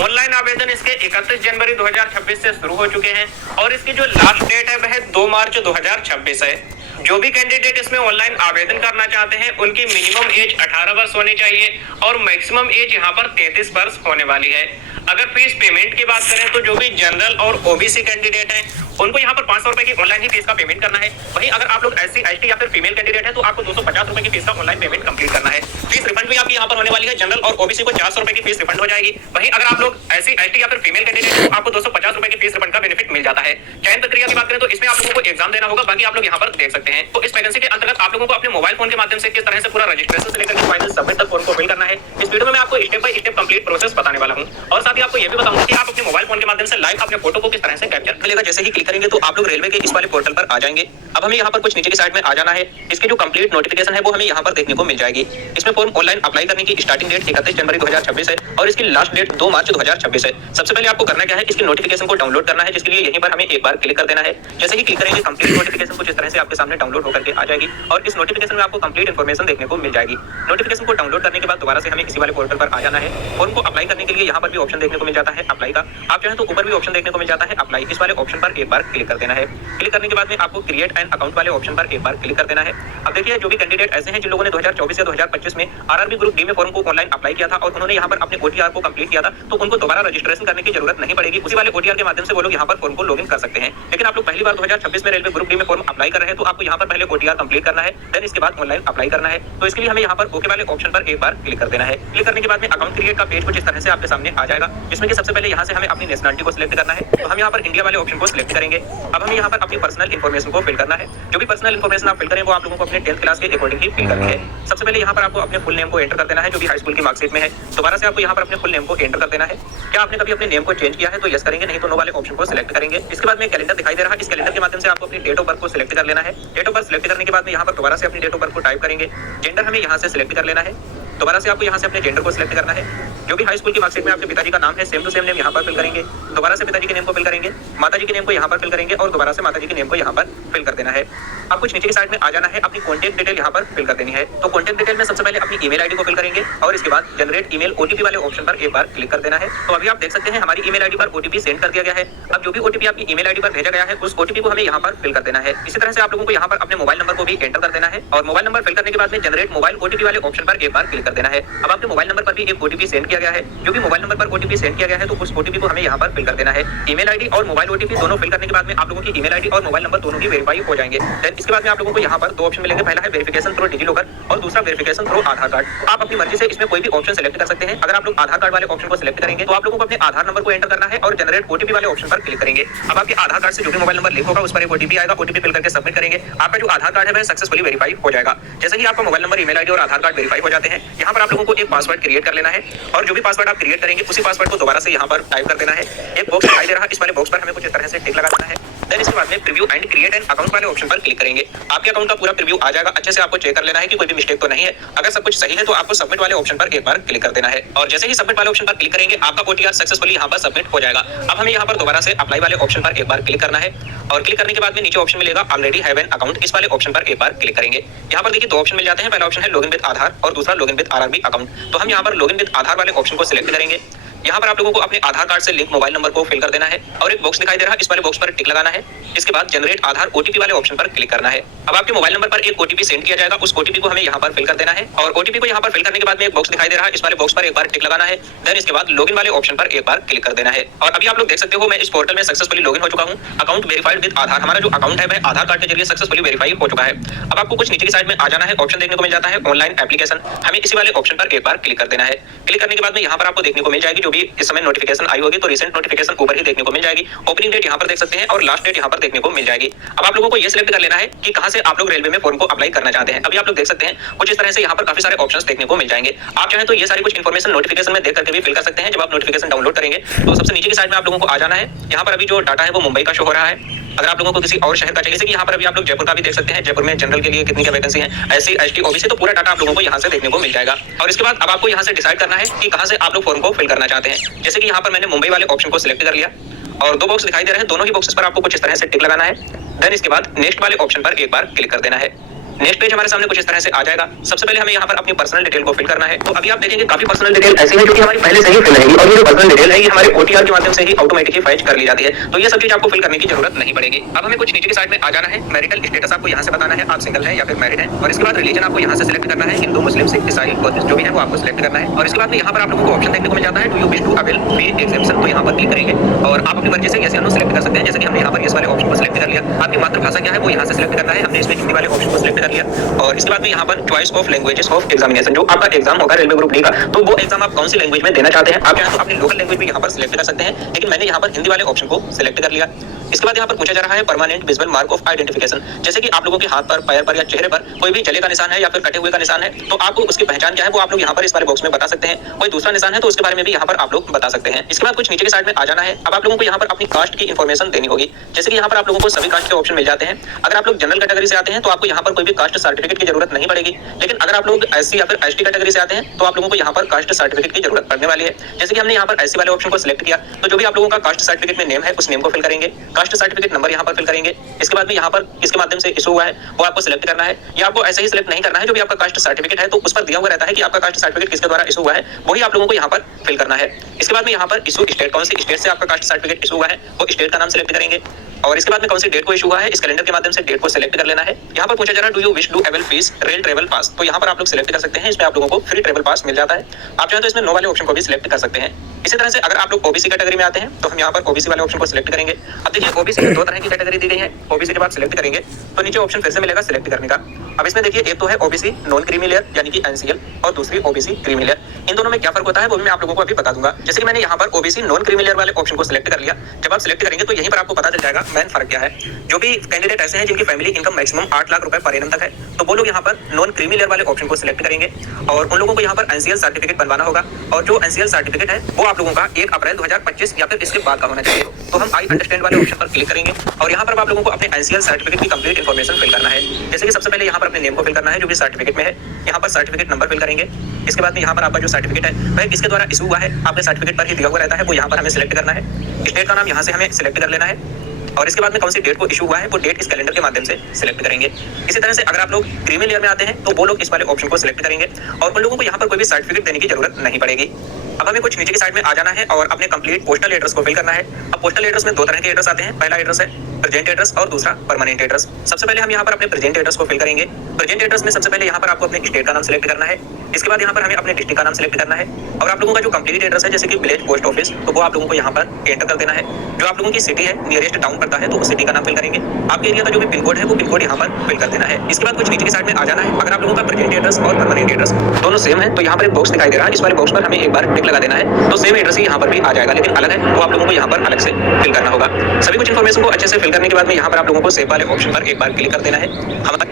Online आवेदन इसके 31 जनवरी 2026 से शुरू हो चुके हैं और इसकी जो लास्ट डेट है वह 2 मार्च 2026 है। जो भी कैंडिडेट इसमें ऑनलाइन आवेदन करना चाहते हैं उनकी मिनिमम एज 18 वर्ष होनी चाहिए और मैक्सिमम एज यहाँ पर 33 वर्ष होने वाली है। अगर फीस पेमेंट की बात करें तो जो भी जनरल और ओबीसी कैंडिडेट हैं उनको यहाँ पर 500 रुपए की ऑनलाइन ही फीस का पेमेंट करना है। वहीं अगर आप लोग SC ST या फिर फीमेल कैंडिडेट है तो आपको 250 रुपए की फीस का ऑनलाइन पेमेंट कंप्लीट करना है। फीस रिफंड भी आपकी यहाँ पर होने वाली है। जनरल और ओबीसी को 400 रुपए की फीस रिफंड हो जाएगी। वहीं अगर आप लोग SC ST या फिर फीमेल कैंडिडेट है तो आपको 250 रुपए की फीस रिफंड का बेनिफिट मिल जाता है। चयन प्रक्रिया की बात करें तो इसमें आप लोगों को एग्जाम देना होगा, बाकी आप लोग यहाँ पर देख सकते हैं। तो इस वैकेंसी के अंतर्गत आप लोगों को अपने मोबाइल फोन के माध्यम से किस तरह से पूरा रजिस्ट्रेशन से लेकर फाइनल सबमिट तक फॉर्म को फिल करना है, इस वीडियो में मैं आपको step by step complete process बताने वाला हूं। और साथ ही आपको यह भी बताऊंगा कि आप अपने मोबाइल फोन के माध्यम से लाइव अपने फोटो को किस तरह से कैप्चर करेगा। जैसे ही क्लिक करेंगे तो आप लोग रेलवे के इस वाले पोर्टल पर आ जाएंगे। अब हमें यहाँ पर कुछ नीचे की साइड में आ जाना है। इसकी जो कंप्लीट नोटिफिकेशन है वो हमें यहाँ पर देखने को मिल जाएगी। इसमें फॉर्म ऑनलाइन अप्लाई करने की स्टार्टिंग डेट 31 जनवरी 2026 है और इसकी लास्ट डेट 2 मार्च 2026 है। सबसे पहले आपको करना क्या है, इसकी नोटिफिकेशन को डाउनलोड करना है, जिसके लिए यहीं पर हमें एक बार क्लिक कर देना है। जैसे ही क्लिक करेंगे कंप्लीट नोटिफिकेशन कुछ इस तरह से आपके सामने डाउनलोड होकर के आ जाएगी और इस नोटिफिकेशन में आपको कंप्लीट इन्फॉर्मेशन देखने को मिल जाएगी। नोटिफिकेशन को डाउनलोड करने के बाद दोबारा से हमें इसी वाले पोर्टल पर आ जाना है। फॉर्म को अप्लाई करने के लिए यहाँ पर भी ऑप्शन देखने को मिल जाता है अप्लाई का। आप चाहें तो ऊपर भी ऑप्शन देखने को मिल जाता है अप्लाई। इस वाले ऑप्शन पर एक बार क्लिक कर देना है। क्लिक करने के बाद में आपको क्रिएट एन अकाउंट वाले ऑप्शन पर एक बार क्लिक कर देना है। अब देखिए जो भी कैंडिडेट ऐसे हैं जिन लोगों ने 2024 या 2025 में आरआरबी ग्रुप डी में फॉर्म को ऑनलाइन अप्लाई किया था और उन्होंने यहाँ पर अपने ओटीआर को कंप्लीट किया था, तो उनको दोबारा रजिस्ट्रेशन करने की जरूरत नहीं पड़ेगी। उसी वाले ओटीआर के माध्यम से वो लोग यहाँ पर फॉर्म को लॉगिन कर सकते हैं। लेकिन आप लोग पहली बार 2026 में रेलवे ग्रुप डी में फॉर्म अप्लाई कर रहे हैं तो आपको यहाँ पर पहले ओटीआर कंप्लीट करना है, देन इसके बाद ऑनलाइन अप्लाई करना है। तो इसके लिए हमें यहाँ पर ओके वाले ऑप्शन पर एक बार क्लिक कर देना है। क्लिक करने के बाद में अकाउंट क्रिएट का पेज कुछ इस तरह से आपके सामने आ जाएगा, जिसमें कि सबसे पहले यहाँ से हमें अपनी नेशनलिटी को सिलेक्ट करना है। तो हम यहाँ पर इंडिया वाले ऑप्शन को सिलेक्ट करेंगे। अब हमें यहाँ पर अपनी पर्सनल इन्फॉर्मेशन को फिल करना है। जो भी पर्सनल इन्फॉर्मेशन आप फिल करें वो आप लोगों को अपने 10th क्लास के अकॉर्डिंग ही फिल करनी है। सबसे पहले यहाँ पर आपको अपने फुल नेम को एंटर कर देना है, जो भी हाई स्कूल की मार्कशीट में है। दोबारा से आपको यहाँ पर अपने फुल नेम को एंटर कर देना है। क्या आपने कभी अपने नेम को चेंज किया है तो यस करेंगे, नहीं तो नो वाले ऑप्शन को सिलेक्ट करेंगे। इसके बाद में कैलेंडर दिखाई दे रहा है, इस कैलेंडर के माध्यम से आपको अपनी डेट ऑफ बर्थ को सिलेक्ट कर लेना है। डेट ऑफ बर्थ सिलेक्ट करने के बाद में यहाँ पर दोबारा से अपनी डेट ऑफ बर्थ को टाइप करेंगे। जेंडर हमें यहाँ से सिलेक्ट कर लेना है। दोबारा से आपको यहाँ से अपने जेंडर को सिलेक्ट करना है। जो भी हाई स्कूल की मार्कशीट में आपके पिताजी का नाम है सेम टू सेम नेम यहाँ पर फिल करेंगे। दोबारा से पिताजी के नेम को फिल करेंगे, माताजी के नेम को यहाँ पर फिल करेंगे और दोबारा से माताजी के नेम को यहाँ पर फिल कर देना है। अब कुछ नीचे की साइड में आ जाना है, अपनी कॉन्टैक्ट डिटेल यहाँ पर फिल कर देनी है। तो कॉन्टैक्ट डिटेल में सबसे पहले अपनी ईमेल आईडी को फिल करेंगे और इसके बाद जनरेट ईमेल ओटीपी वाले ऑप्शन पर एक बार क्लिक कर देना है। तो अभी आप देख सकते हैं हमारी ईमेल आईडी पर ओटीपी सेंड कर दिया गया है। अब जो भी ओटीपी आपकी ईमेल आईडी पर भेजा गया है उस ओटीपी को हमें यहाँ पर फिल कर देना है। इसी तरह से आप लोगों को यहाँ पर अपने मोबाइल नंबर को भी एंटर कर देना है और मोबाइल नंबर फिल करने के बाद में जनरेट मोबाइल ओटीपी वाले ऑप्शन पर एक बार क्लिक कर देना है। अब आपके मोबाइल नंबर पर भी एक ओटीपी सेंड किया गया है। जो भी मोबाइल नंबर पर ओटीपी सेंड किया गया है तो उस ओटीपी को हमें यहाँ पर फिल कर देना है। ईमेल आईडी और मोबाइल ओटीपी दोनों फिल करने के बाद में आप लोगों की ईमेल आईडी और मोबाइल नंबर दोनों ही वेरीफाई हो जाएंगे। देन इसके बाद में आप लोगों को यहाँ पर दो ऑप्शन मिलेंगे, पहला है वेरिफिकेशन थ्रू डिजिलॉकर और दूसरा वेरिफिकेशन थ्रू आधार कार्ड। आप अपनी मर्जी से इसमें कोई भी ऑप्शन सेलेक्ट कर सकते हैं। अगर आप लोग आधार कार्ड वाले ऑप्शन को सिलेक्ट करेंगे तो आप लोगों को अपने आधार नंबर को एंटर करना है और जनरेट ओटीपी वाले ऑप्शन पर क्लिक करेंगे। अब आपके आधार कार्ड से जो भी मोबाइल नंबर लिंक होगा उस पर एक ओटीपी आएगा। ओटीपी फिल करके सबमिट करेंगे, आपका जो आधार कार्ड है वह सक्सेसफुली वेरीफाई हो जाएगा। जैसे ही आपका मोबाइल नंबर, ईमेल आईडी और आधार कार्ड वेरीफाई हो जाते हैं, यहाँ पर आप लोगों को एक पासवर्ड क्रिएट कर लेना है और जो भी पासवर्ड आप क्रिएट करेंगे उसी पासवर्ड को दोबारा से यहाँ पर टाइप कर देना है। एक बॉक्स दिखाई दे रहा है, इस वाले बॉक्स पर हमें कुछ इस तरह से टिक लगा देना है। देन इसके बाद में preview and create an account वाले ऑप्शन पर क्लिक करेंगे। आपके अकाउंट का पूरा प्रीव्यू आ जाएगा। अच्छे से आपको चेक कर लेना है कि कोई भी मिस्टेक तो नहीं है। अगर सब कुछ सही है तो आपको सबमिट वाले ऑप्शन पर एक बार क्लिक कर देना है और जैसे ही सबमिट वाले ऑप्शन पर क्लिक करेंगे आपका ओटीआर सक्सेसफुली यहाँ पर सबमिट हो जाएगा। अब हमें यहाँ पर दोबारा से अप्लाई वाले ऑप्शन पर एक बार क्लिक करना है और क्लिक करने के बाद में नीचे ऑप्शन मिलेगा ऑलरेडी हैव एन अकाउंट। इस वाले ऑप्शन पर एक बार क्लिक करेंगे। यहाँ पर देखिए दो ऑप्शन मिल जाते हैं। पहला ऑप्शन है लॉगिन विद आधार और दूसरा लॉगिन विद आरआरबी अकाउंट। तो हम यहाँ पर लॉगिन विद आधार वाले ऑप्शन को सिलेक्ट करेंगे। यहाँ पर आप लोगों को अपने आधार कार्ड से लिंक मोबाइल नंबर को फिल कर देना है और एक बॉक्स दिखाई दे रहा है, इस वाले बॉक्स पर टिक लगाना है। इसके बाद जनरेट आधार ओटीपी वाले ऑप्शन पर क्लिक करना है। अब आपके मोबाइल नंबर पर एक ओटीपी सेंड किया जाएगा, उस ओटीपी को हमें यहाँ पर फिल कर देना है और ओटीपी को यहाँ पर फिल करने के बाद में एक बॉक्स दिखाई दे रहा है, इस वाले बॉक्स पर एक बार टिक लगाना है। देन इसके बाद लॉगिन वाले ऑप्शन पर एक बार क्लिक कर देना है और अभी आप लोग देख सकते हो मैं इस पोर्टल में सक्सेसफुली लॉगिन हो चुका हूँ। अकाउंट वेरीफाइड विद आधार, हमारा जो अकाउंट है वह आधार कार्ड के जरिए सक्सेसफुली वेरीफाई हो चुका है। अब आपको कुछ नीचे की साइड में आ जाना है, ऑप्शन देखने को मिल जाता है ऑनलाइन एप्लीकेशन। हमें इसी वाले ऑप्शन पर एक बार क्लिक कर देना है। क्लिक करने के बाद में यहाँ पर आपको देखने को मिल जाएगी जो भी इस समय नोटिफिकेशन आई होगी, तो रिसेंट नोटिफिकेशन ऊपर ही देखने को मिल जाएगी। ओपनिंग डेट यहाँ पर देख सकते हैं और लास्ट डेट यहाँ पर देखने को मिल जाएगी। अब आप लोगों को ये सिलेक्ट कर लेना है कि कहां से आप लोग रेलवे में फॉर्म को अप्लाई करना चाहते हैं। अभी आप लोग देख सकते हैं कुछ इस तरह से यहाँ पर काफी सारे ऑप्शंस देखने को मिल जाएंगे। आप चाहें तो ये सारी कुछ इन्फॉर्मेशन नोटिफिकेशन में देख करके भी फिल कर सकते हैं। जब आप नोटिफिकेशन डाउनलोड करेंगे तो सबसे नीचे की साइड में आप लोगों को आ जाना है। यहाँ पर अभी जो डाटा है वो मुंबई का शो हो रहा है। अगर आप लोगों को किसी और शहर का चाहिए, जैसे कि यहाँ पर अभी आप लोग जयपुर का भी देख सकते हैं, जयपुर में जनरल के लिए कितनी क्या वैकेंसी है, SC ST OBC, तो पूरा डाटा आप लोगों को यहाँ से देखने को मिल जाएगा। और इसके बाद अब आपको यहाँ से डिसाइड करना है कि कहाँ से आप लोग फॉर्म को फिल करना चाहते हैं। जैसे कि यहाँ पर मैंने मुंबई वाले ऑप्शन को सिलेक्ट कर लिया और दो बॉक्स दिखाई दे रहे हैं, दोनों ही बॉक्सेस पर आपको कुछ इस तरह से टिक लगाना है। देन इसके बाद नेक्स्ट वाले ऑप्शन पर एक बार क्लिक कर देना है। नेक्स्ट पेज हमारे सामने कुछ इस तरह से आ जाएगा। सबसे पहले हमें यहाँ पर अपनी पर्सनल डिटेल को फिल करना है। तो अभी आप देखेंगे काफी पर्सनल डिटेल ऐसी है जो कि हमारी पहले से ही फिल रहेगी और ये जो पर्सनल डिटेल है ये हमारे OTR के माध्यम से ही ऑटोमेटिकली फैच कर ली जाती है। तो ये सब चीज आपको फिल करने की जरूरत नहीं पड़ेगी। अब हमें कुछ नीचे की साइड में आ जाना है। मैरिटल स्टेटस आपको यहाँ से बताना है, आप सिंगल है या फिर मैरिड है, और इसके बाद रिलीजन आपको यहाँ से सिलेक्ट करना है, हिंदू मुस्लिम सिख ईसाई जो भी है वो आपको सिलेक्ट करना है। और इसके बाद में यहाँ पर आप लोगों को ऑप्शन देखने को मिल जाता है, do you wish to avail fee exemption, तो यहाँ पर क्लिक करेंगे और आप अपनी मर्जी से यस या नो सिलेक्ट कर सकते हैं। जैसे कि हमने यहाँ पर इस वाले ऑप्शन को सिलेक्ट कर लिया। आपकी मातृभाषा क्या है वो यहाँ से सिलेक्ट करना है, हमने इसमें हिंदी वाले ऑप्शन को सिलेक्ट कर लिया। और इसके बाद में यहाँ पर choice of languages of examination, जो आपका एग्जाम होगा रेलवे ग्रुप डी का, तो वो एग्जाम आप कौन सी लैंग्वेज में देना चाहते हैं। आप चाहें तो अपनी लोकल लैंग्वेज में यहाँ पर सिलेक्ट कर सकते हैं, लेकिन मैंने यहाँ पर हिंदी वाले ऑप्शन को सिलेक्ट कर लिया। इसके बाद यहाँ पर पूछा जा रहा है permanent visual mark of identification, जैसे कि आप लोगों के हाथ पर, पैर पर या चेहरे पर कोई भी जले का निशान है या फिर कटे हुए का निशान है, तो आपको उसकी पहचान क्या है वो आप लोग यहाँ पर इस वाले बॉक्स में बता सकते हैं। कोई दूसरा निशान है तो उसके बारे में भी यहाँ पर आप लोग बता सकते हैं। इसके बाद कुछ नीचे की साइड में आ जाना है। अब आप लोगों को यहाँ पर अपनी कास्ट की इन्फॉर्मेशन देनी होगी, जैसे कि यहाँ पर आप लोगों को सभी कास्ट के ऑप्शन मिल जाते हैं। अगर आप लोग जनरल कैटेगरी से आते हैं तो आपको यहाँ पर कोई भी कास्ट सर्टिफिकेट की जरूरत नहीं पड़ेगी, लेकिन अगर आप लोग SC या फिर ST कैटेगरी से आते हैं तो आप लोगों को यहाँ पर कास्ट सर्टिफिकेट की जरूरत पड़ने वाली है। जैसे कि हमने यहाँ पर SC वाले ऑप्शन को सिलेक्ट किया, तो जो भी आप लोगों का कास्ट सर्टिफिकेट में नेम है उस नेम को फिल करेंगे, कास्ट सर्टिफिकेट नंबर यहाँ पर फिल करेंगे। इसके बाद में यहाँ पर किसके माध्यम से इशू हुआ है वो आपको सिलेक्ट करना है, या आपको ऐसे ही सिलेक्ट नहीं करना है। जो भी आपका कास्ट सर्टिफिकेट है तो उस पर दिया हुआ रहता है कि आपका कास्ट सर्टिफिकेट किसके द्वारा इशू हुआ है, वही आप लोगों को यहाँ पर फिल करना है। इसके बाद में यहाँ पर इशू स्टेट, कौन सी स्टेट से आपका कास्ट सर्टिफिकेट इशू हुआ है वो स्टेट का नाम सिलेक्ट करेंगे। और इसके बाद में कौन सी डेट को इशू हुआ है इस कैलेंडर के माध्यम से डेट को सिलेक्ट कर लेना है। यहाँ पर पूछा जा रहा है do you wish to avail free rail travel pass, तो यहाँ पर आप लोग सिलेक्ट कर सकते हैं। इसमें आप लोगों को फ्री ट्रेवल पास मिल जाता है। आप चाहें तो इसमें नो वाले ऑप्शन को भी सिलेक्ट कर सकते हैं। इसी तरह से अगर आप लोग OBC कैटेगरी में आते हैं तो हम यहाँ पर OBC वाले ऑप्शन को सिलेक्ट करेंगे। अब देखिए OBC में दो तरह की कैटेगरी दी गई है। OBC के बाद सिलेक्ट करेंगे तो नीचे ऑप्शन फिर से मिलेगा सिलेक्ट करने का। अब इसमें देखिए एक तो है OBC नॉन क्रीमी लेयर यानी कि NCL, और दूसरी OBC क्रीमी लेयर। इन दोनों में क्या फर्क होता है वो भी मैं आप लोगों को अभी बता दूंगा। जैसे कि मैंने यहाँ पर OBC नॉन क्रीमी लेयर वाले ऑप्शन को सिलेक्ट कर लिया। जब आप सिलेक्ट करेंगे तो यहीं पर आपको पता चल जाएगा मेन फर्क क्या है। जो भी कैंडिडेट ऐसे हैं जिनकी फैमिली इनकम मैक्सिमम 8 लाख रुपए पर एनम तक है, तो वो लोग यहाँ पर नॉन क्रीमी लेयर वाले ऑप्शन को सिलेक्ट करेंगे और उन लोगों को यहाँ पर NCL सर्टिफिकेट बनवाना होगा। और जो NCL सर्टिफिकेट है वो आप लोगों का 1 अप्रैल 2025 या फिर इसके बाद का होना चाहिए। तो हम आई अंडरस्टैंड वाले ऑप्शन पर क्लिक करेंगे और यहाँ पर आप लोगों को अपने NCL सर्टिफिकेट की कंप्लीट इन्फॉर्मेशन फिल करना है। जैसे कि सबसे पहले यहाँ पर अपने नेम को फिल करना है जो भी सर्टिफिकेट में है। यहाँ पर सर्टिफिकेट नंबर फिल करेंगे। इसके बाद में यहाँ पर आपका जो सर्टिफिकेट है वह किसके द्वारा इशू हुआ है आपके सर्टिफिकेट पर ही दिया हुआ रहता है, वो यहाँ पर हमें सिलेक्ट करना है। स्टेट का नाम यहाँ से हमें सिलेक्ट कर लेना है और इसके बाद में कौन सी डेट को इशू हुआ है वो डेट इस कैलेंडर के माध्यम से सिलेक्ट करेंगे। इसी तरह से अगर आप लोग क्रीमी लेयर में आते हैं तो वो लोग इस वाले ऑप्शन को सिलेक्ट करेंगे और उन लोगों को यहाँ पर कोई भी सर्टिफिकेट देने की जरूरत नहीं पड़ेगी। अब हमें कुछ नीचे की साइड में आ जाना है और अपने कंप्लीट पोस्टल एड्रेस को फिल करना है। अब पोस्टल एड्रेस में दो तरह के एड्रेस आते हैं, पहला एड्रेस है प्रेजेंट एड्रेस और दूसरा परमानेंट एड्रेस। सबसे पहले हम यहाँ पर अपने प्रेजेंट एड्रेस को फिल करेंगे। प्रेजेंट एड्रेस में सबसे पहले यहाँ पर आपको अपने स्टेट का नाम सिलेक्ट करना है। इसके बाद यहाँ पर हमें अपने डिस्ट्रिक्ट का नाम सिलेक्ट करना है और आप लोगों का जो कंप्लीट एड्रेस है जैसे कि विलेज पोस्ट ऑफिस, तो वो आप लोगों को यहाँ पर एंटर कर देना है। जो आप लोगों की सिटी है नियरेस्ट टाउन पड़ता है तो उस सिटी का नाम फिल करेंगे। आपके एरिया का जो भी पिन कोड है वो पिन कोड यहाँ पर फिल कर देना है। इसके बाद कुछ नीचे की साइड में आ जाना है। अगर आप लोगों का प्रेजेंट एड्रेस और परमानेंट एड्रेस दोनों सेम है तो यहाँ पर एक बॉक्स दिखाई दे रहा है, इस वाले बॉक्स पर हमें एक बार टिक लगा देना है। तो सेम एड्रेस ही यहाँ पर भी आ जाएगा, लेकिन अलग है तो आप लोगों को यहाँ पर अलग से फिल करना होगा। सभी कुछ इन्फॉर्मेशन को अच्छे से फिल करने के बाद में यहाँ पर आप लोगों को सेव वाले ऑप्शन पर एक बार क्लिक कर देना है।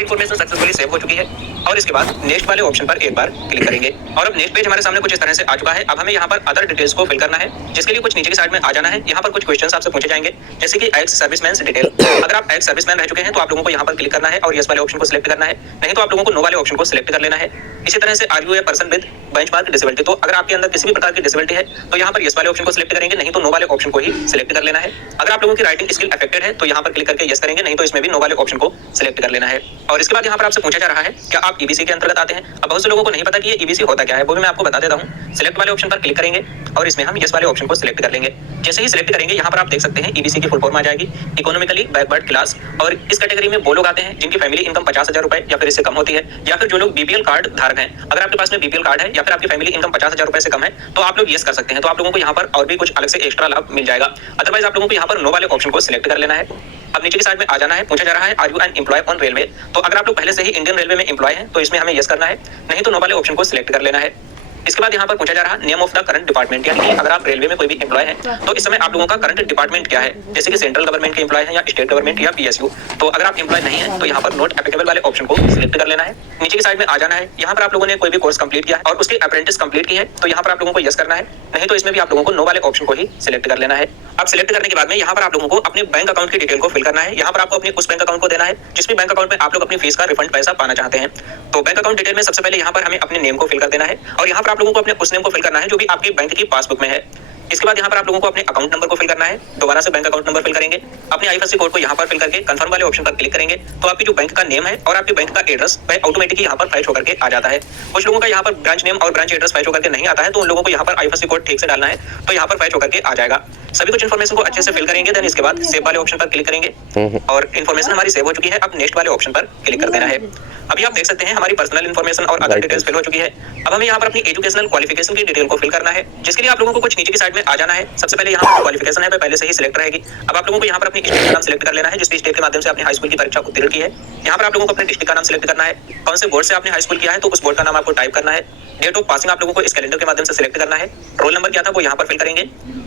इन्फॉर्मेशन सक्सेसफुली सेव हो चुकी है और इसके बाद नेक्स्ट वाले ऑप्शन पर एक बार क्लिक करेंगे और अब नेक्स्ट पेज हमारे सामने कुछ इस तरह से आ चुका है। अब हमें यहाँ पर अदर डिटेल्स को फिल करना है, जिसके लिए कुछ नीचे की साइड में आ जाना है। यहाँ पर कुछ क्वेश्चंस आपसे पूछे जाएंगे जैसे कि एक्स सर्विसमैन डिटेल। अगर आप एक्स सर्विसमैन रह चुके हैं तो आप लोगों को यहाँ पर क्लिक करना है और यस वाले ऑप्शन को सिलेक्ट करना है, नहीं तो आप लोगों को नो वाले ऑप्शन को सिलेक्ट कर लेना है। इसी तरह से are you a person with benchmark disability, तो अगर आपके अंदर किसी भी प्रकार की डिसेबिलिटी है तो यहाँ पर यस वाले ऑप्शन को सिलेक्ट करेंगे, नहीं तो नो वाले ऑप्शन को ही सिलेक्ट कर लेना है। अगर आप लोगों की राइटिंग स्किल अफेक्टेड है तो यहाँ पर क्लिक करके यस करेंगे, नहीं तो इसमें भी नो वाले ऑप्शन को सिलेक्ट कर लेना है। और इसके बाद यहाँ पर आपसे पूछा जा रहा है क्या आप EBC के अंतर्गत आते हैं। अब बहुत से लोगों को नहीं पता कि ये EBC होता क्या है, वो भी मैं आपको बता देता हूँ। सिलेक्ट वाले ऑप्शन पर क्लिक करेंगे और इसमें हम यस वाले ऑप्शन को सिलेक्ट कर लेंगे। जैसे ही सिलेक्ट करेंगे यहाँ पर आप देख सकते हैं EBC की फुल फॉर्म आ जाएगी, इकोनॉमिकली बैकवर्ड क्लास। और इस कैटेगरी में वो लोग आते हैं जिनकी फैमिली इनकम 50,000 रुपए या फिर इससे कम होती है, या फिर जो लोग BPL कार्ड धारक हैं। अगर आपके पास में BPL कार्ड है या फिर आपकी फैमिली इनकम 50,000 रुपए से कम है तो आप लोग यस कर सकते हैं, तो आप लोगों को यहाँ पर और भी कुछ अलग से एक्स्ट्रा लाभ मिल जाएगा। अदरवाइज आप लोगों को यहाँ पर नो वाले ऑप्शन को सिलेक्ट कर लेना है। अब नीचे की साइड में आ जाना है। पूछा जा रहा है are you an employ on railway, तो अगर आप लोग पहले से ही इंडियन रेलवे में एम्प्लॉय हैं तो इसमें हमें यस करना है, नहीं तो नो वाले ऑप्शन को सिलेक्ट कर लेना है। इसके बाद यहाँ पर पूछा जा रहा है name of the current department, यानी कि अगर आप रेलवे में कोई भी एम्प्लॉय है तो इस समय आप लोगों का करंट डिपार्टमेंट क्या है, जैसे कि सेंट्रल गवर्नमेंट के एम्प्लॉय है या स्टेट गवर्नमेंट या PSU। तो अगर आप एम्प्लॉय नहीं है तो यहाँ पर नॉट एप्लीकेबल वाले ऑप्शन को सिलेक्ट कर लेना है। नीचे की साइड में आ जाना है। यहाँ पर आप लोगों ने कोई भी कोर्स कंप्लीट किया है और उसकी अप्रेंटिस कंप्लीट की है तो यहाँ पर आप लोगों को यस करना है, नहीं तो इसमें भी आप लोगों को नो वाले ऑप्शन को ही सिलेक्ट कर लेना है। अब सिलेक्ट करने के बाद में यहाँ पर आप लोगों को अपने बैंक अकाउंट की डिटेल को फिल करना है। यहाँ पर आपको अपने उस बैंक अकाउंट को देना है जिस भी बैंक अकाउंट में आप लोग अपनी फीस का रिफंड पैसा पाना चाहते हैं। तो बैंक अकाउंट डिटेल में सबसे पहले यहाँ पर हमें अपने नेम को फिल कर देना है और यहाँ पर आप लोगों को अपने उस नेम को फिल करना है जो भी आपकी बैंक की पासबुक में है। इसके बाद यहाँ पर आप लोगों को अपने अकाउंट नंबर को फिल करना है। दोबारा से बैंक अकाउंट नंबर फिल करेंगे, अपने आईएफएससी कोड को यहाँ पर फिल करके कंफर्म वाले ऑप्शन पर क्लिक करेंगे तो आपकी जो बैंक का नेम है और आपके बैंक का एड्रेस वह ऑटोमेटिकली यहाँ पर फैच होकर के आ जाता है। कुछ लोगों का यहाँ पर ब्रांच नेम और ब्रांच एड्रेस फैच होकर के नहीं आता है, तो उन लोगों को यहाँ पर आईएफएससी कोड ठीक से डालना है, तो यहाँ पर फैच होकर के आ जाएगा। सभी कुछ इन्फॉर्मेशन को अच्छे से फिल करेंगे, देन इसके बाद सेव वाले ऑप्शन पर क्लिक करेंगे और इन्फॉर्मेशन हमारी सेव हो चुकी है। अब नेक्स्ट वाले ऑप्शन पर क्लिक कर देना है। अभी आप देख सकते हैं हमारी पर्सनल इन्फॉर्मेशन और अदर डिटेल्स फिल हो चुकी है। अब हमें यहाँ पर अपनी एजुकेशनल क्वालिफिकेशन की डिटेल को फिल करना है, जिसके लिए आप लोगों को कुछ नीचे की साइड में आ जाना है। सबसे पहले यहाँ पर क्वालिफिकेशन है, पहले से ही सिलेक्ट रहेगी। अब आप लोगों को यहाँ पर अपनी स्टेट का नाम सिलेक्ट कर लेना है, जिस भी स्टेट के माध्यम से आपने हाई स्कूल की परीक्षा उत्तीर्ण की है। यहाँ पर आप लोगों को अपने डिस्ट्रिक्ट का नाम सिलेक्ट करना है, कौन से बोर्ड से आपने हाई स्कूल किया है तो उस बोर्ड का नाम आपको टाइप करना है। डेट ऑफ पासिंग आप लोगों को इस कैलेंडर के माध्यम से सिलेक्ट करना है। रोल नंबर क्या था वो यहाँ पर फिल करेंगे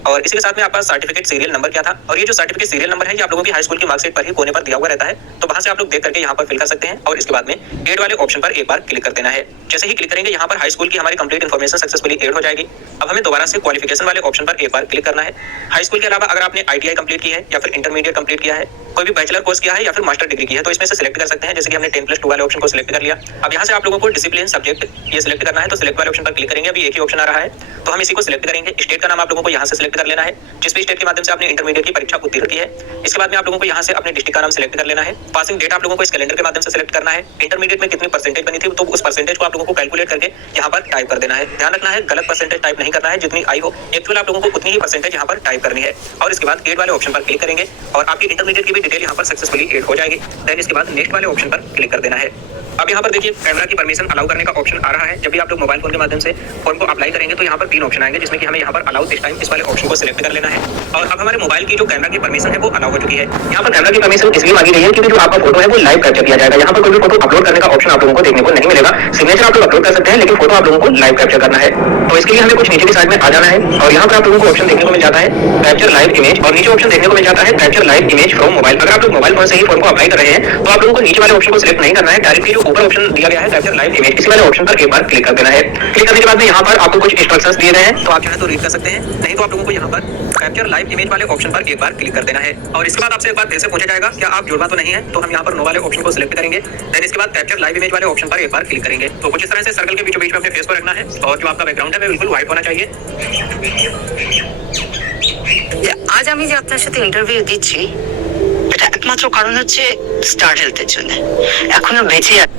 और इसी के साथ में आपका सर्टिफिकेट सीरियल नंबर क्या था, और ये जो सर्टिफिकेट सीरियल नंबर है ये आप लोगों की हाई स्कूल की मार्कशीट पर ही कोने पर दिया हुआ रहता है, तो वहां से आप लोग देख करके यहाँ पर फिल कर सकते हैं। और इसके बाद में एड वाले ऑप्शन पर एक बार क्लिक कर देना है। जैसे ही क्लिक करेंगे यहाँ पर हाई स्कूल की हमारी कंप्लीट इन्फॉर्मेशन सक्सेसफुली एड हो जाएगी। अब हमें दोबारा से क्वालिफिकेशन वाले ऑप्शन पर एक बार क्लिक करना है। हाई स्कूल के अलावा अगर आपने आईटीआई कंप्लीट की है या फिर इंटरमीडिएट कंप्लीट किया है, कोई भी बैचलर कोर्स किया है या फिर मास्टर डिग्री की है, तो इसमें से सिलेक्ट कर सकते हैं। जैसे कि हमने 10+2 वाले ऑप्शन को सिलेक्ट कर लिया। अब यहाँ से आप लोगों को डिसिप्लिन सब्जेक्ट ये सिलेक्ट करना है, तो सिलेक्ट वाले ऑप्शन पर क्लिक करेंगे। अभी एक ही ऑप्शन आ रहा है तो हम इसी को सिलेक्ट करेंगे। स्टेट का नाम आप लोगों को यहाँ से सिलेक्ट कर लेना है, जिस भी स्टेट के माध्यम से आपने इंटरमीडिएट की परीक्षा उत्तीर्ण की है। इसके बाद में आप लोगों को यहाँ से अपने डिस्ट्रिक्ट का नाम सिलेक्ट कर लेना है। पासिंग डेट आप लोगों को इस कैलेंडर के माध्यम से सिलेक्ट करना है। इंटरमीडिएट में कितनी परसेंटेज बनी थी तो उस परसेंटेज को आप लोगों को कैलकुलेट करके यहाँ पर टाइप कर देना है। ध्यान रखना है गलत परसेंटेज टाइप नहीं करना है, जितनी आई हो एक्चुअल आप लोगों को उतनी ही परसेंटेज यहाँ पर टाइप करनी है। और इसके बाद एड वाले ऑप्शन पर क्लिक करेंगे और आपकी इंटरमीडिएट की भी डिटेल यहाँ पर सक्सेसफुली एड हो जाएगी। देन इसके बाद नेक्स्ट वाले ऑप्शन पर क्लिक कर देना है। अब यहाँ पर देखिए कैमरा की परमिशन अलाउ करने का ऑप्शन आ रहा है। जब भी आप लोग मोबाइल फोन के माध्यम से फॉर्म को अप्लाई करेंगे तो यहाँ पर 3 ऑप्शन आएंगे, जिसमें कि हमें यहाँ पर अलाउ दिस टाइम इस वाले ऑप्शन को सिलेक्ट कर लेना है। और अब हमारे मोबाइल की जो कैमरा की परमिशन है वो अलाउ हो चुकी है। यहाँ पर कैमरा की परमिशन इसलिए मांगी गई है क्योंकि जो आपका फोटो है वो लाइव कैप्चर किया जाएगा। यहाँ पर कोई भी फोटो अपलोड करने का ऑप्शन आप लोगों को देखने को नहीं मिलेगा। सिग्नेचर आप लोग अपलोड कर सकते हैं, लेकिन फोटो आप लोगों को लाइव कैप्चर करना है। तो इसके लिए हमें कुछ नीचे की साइड में आ जाना है और यहाँ पर आप लोगों को ऑप्शन देखने को मिल जाता है कैप्चर लाइव इमेज, और नीचे ऑप्शन देखने को मिल जाता है capture live image from mobile. अगर आप लोग मोबाइल फोन से ही फॉर्म को अप्लाई कर रहे हैं तो आप लोगों को नीचे वाले ऑप्शन को सिलेक्ट नहीं करना है, डायरेक्टली जो ऊपर ऑप्शन दिया गया है कैप्चर लाइव इमेज इसी वाले ऑप्शन पर एक बार क्लिक कर देना है। क्लिक करने के बाद में यहाँ पर आपको कुछ इंस्ट्रक्शंस दिए गए हैं, तो आप चाहे तो रीड कर सकते हैं, नहीं तो आप लोगों को यहाँ पर कैप्चर लाइव इमेज वाले ऑप्शन पर एक बार क्लिक कर देना है। और इसके बाद आपसे एक बार फिर से पूछा जाएगा क्या आप जुड़वा तो नहीं है, तो हम यहाँ पर नो वाले ऑप्शन को सिलेक्ट करेंगे। देन इसके बाद कैप्चर लाइव इमेज वाले ऑप्शन पर एक बार क्लिक करेंगे। तो कुछ इस तरह से सर्कल के बीचों बीच में अपने फेस को रखना है और जो आपका बैकग्राउंड है वो बिल्कुल व्हाइट होना चाहिए। আজ আমি যে আপনার সাথে ইন্টারভিউ দিচ্ছি এটা একমাত্র কারণ হচ্ছে স্টার হেলথের জন্য এখনো বেঁচে আছে।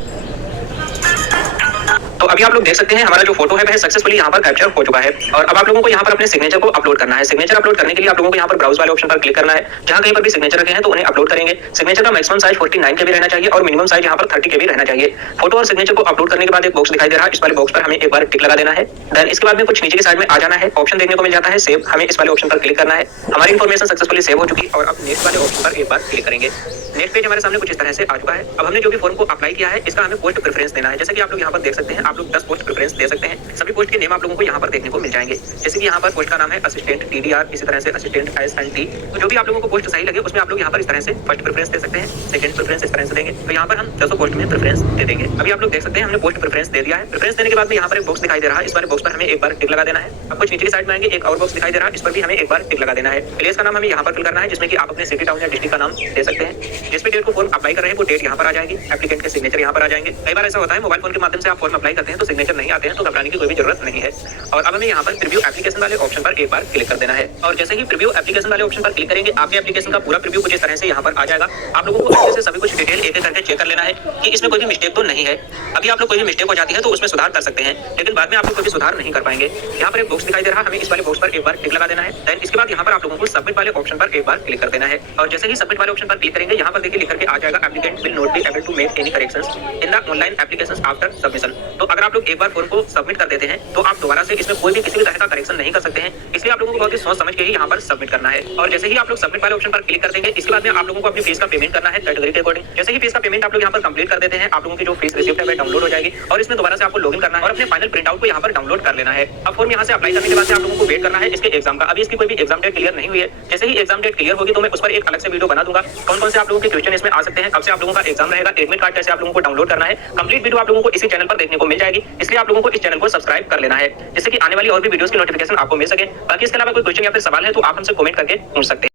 तो अभी आप लोग देख सकते हैं हमारा जो फोटो है वह सक्सेसफुली यहाँ पर कैप्चर हो चुका है। और अब आप लोगों को यहाँ पर अपने सिग्नेचर को अपलोड करना है। सिग्नेचर अपलोड करने के लिए आप लोगों को यहाँ पर ब्राउज वाले ऑप्शन पर क्लिक करना है। जहाँ कहीं पर भी सिग्नेचर रखे हैं तो उन्हें अपलोड करेंगे। सिग्नेचर का मैक्सिमम साइज 49 KB रहना चाहिए और मिनिमम साइज यहाँ पर 30 KB रहना चाहिए। फोटो और सिग्नेचर को अपलोड करने के बाद एक बॉक्स दिखाई दे रहा है, इस वाले बॉक्स पर हमें एक बार टिक लगा देना है। देन इसके बाद में कुछ नीचे की साइड में आ जाना है, ऑप्शन देखने को मिल जाता है सेव, हमें इस वाले ऑप्शन पर क्लिक करना है। हमारी इन्फॉर्मेशन सक्सेसफुली सेव हो चुकी और अब नेक्स्ट वाले ऑप्शन पर एक बार क्लिक करेंगे। नेक्स्ट पेज हमारे सामने कुछ इस तरह से आ चुका है। अब हमने जो भी फॉर्म को अप्लाई किया है इसका हमें पोस्ट प्रेफरेंस देना है। जैसे कि आप लोग यहाँ पर देख सकते हैं, आप लोग 10 पोस्ट प्रेफरेंस दे सकते हैं। सभी पोस्ट के नेम आप लोगों को यहाँ पर देखने को मिल जाएंगे। जैसे कि यहाँ पर पोस्ट का नाम है असिस्टेंट TDR, इसी तरह से असिस्टेंट SNT। तो जो भी आप लोगों को पोस्ट सही लगे उसमें आप लोग यहाँ पर इस तरह से फर्स्ट प्रेफरेंस दे सकते हैं, सेकंड प्रेफरेंस इस तरह से देंगे। तो यहाँ पर हम 10 पोस्ट में प्रेफरेंस दे देंगे। अभी आप लोग देख सकते हैं हमने पोस्ट प्रेफरेंस दे दिया है। प्रेफरेंस देने के बाद में यहाँ पर एक बॉक्स दिखाई दे रहा है, इस वाले बॉक्स पर हमें एक बार टिक लगा देना है। अब कुछ नीचे की साइड में आएंगे, एक और बॉक्स दिखाई दे रहा है, इस पर भी हमें एक बार टिक लगा देना है। प्लेस का नाम हमें यहाँ पर फिल करना है, जिसमें कि आप अपने सिटी टाउन या डिस्ट्रिक्ट का नाम दे सकते हैं। जिस भी डेट को फॉर्म अप्लाई कर रहे हैं वो डेट यहाँ पर आ जाएगी, एप्लीकेंट के सिग्नेचर यहाँ पर आ जाएंगे। कई बार ऐसा होता है मोबाइल फोन के माध्यम से आप फॉर्म अप्लाई करते हैं तो सिग्नेचर नहीं आते हैं, तो घबराने की कोई भी जरूरत नहीं है। और अब हमें यहाँ पर प्रीव्यू एप्लीकेशन वाले ऑप्शन पर एक बार क्लिक कर देना है। और जैसे ही प्रीव्यू एप्लीकेशन वाले ऑप्शन पर क्लिक करेंगे आपके एप्लीकेशन का पूरा प्रीव्यू कुछ इस तरह से यहाँ पर आ जाएगा। आप लोगों को अच्छे से सभी कुछ डिटेल एक एक करके चेक कर लेना है कि इसमें कोई भी मिस्टेक तो नहीं है। अभी आप लोग कोई भी मिस्टेक हो जाती है तो उसमें सुधार कर सकते हैं, लेकिन बाद में आप लोग कोई भी सुधार नहीं कर पाएंगे। यहाँ पर एक बॉक्स दिखाई दे रहा है, हमें इस वाले बॉक्स पर एक बार टिक लगा देना है। देन इसके बाद यहाँ पर आप लोगों को सबमिट वाले ऑप्शन पर एक बार क्लिक कर देना है। और जैसे ही सबमिट वाले ऑप्शन पर क्लिक करेंगे यहाँ पर देखिए लिख करके आ जाएगा applicant will not be able to make any corrections in the online applications after submission. तो अगर आप लोग एक बार फॉर्म को सबमिट कर देते हैं तो आप दोबारा से इसमें कोई भी किसी भी तरह का करेक्शन नहीं कर सकते हैं। इसलिए आप लोगों को बहुत ही सोच समझ के ही यहाँ पर सबमिट करना है। और जैसे ही आप लोग सबमिट वाले ऑप्शन पर क्लिक कर देंगे इसके बाद में आप लोगों को अपनी फीस का पेमेंट करना है कैटेगरी के अकॉर्डिंग। जैसे ही फीस का पेमेंट आप लोग यहाँ पर कंप्लीट कर देते हैं आप लोगों की जो फीस रिसिप्ट है वह डाउनलोड हो जाएगी और इसमें दोबारा से आपको लॉगिन करना है और अपने फाइनल प्रिंट आउट को यहाँ पर डाउनलोड कर लेना है। अब फॉर्म यहाँ से अप्लाई करने के बाद आप लोगों को वेट करना है इसके एग्जाम का। अभी इसकी कोई भी एग्जाम डेट क्लियर नहीं हुई है। जैसे ही एग्जाम डेट क्लियर होगी तो मैं उस पर एक अलग से वीडियो बना दूंगा, कौन कौन से आप लोगों के क्वेश्चन इसमें आ सकते हैं, कब से आप लोगों का एग्जाम रहेगा, एडमिट कार्ड कैसे आप लोगों को डाउनलोड करना है, कंप्लीट वीडियो आप लोगों को इसी चैनल पर देखने को मिल जाएगी। इसलिए आप लोगों को इस चैनल को सब्सक्राइब कर लेना है जिससे कि आने वाली और भी वीडियोस की नोटिफिकेशन आपको मिल सके। बाकी इसके अलावा कोई क्वेश्चन या फिर सवाल है तो आप हमसे कमेंट करके पूछ सकते हैं।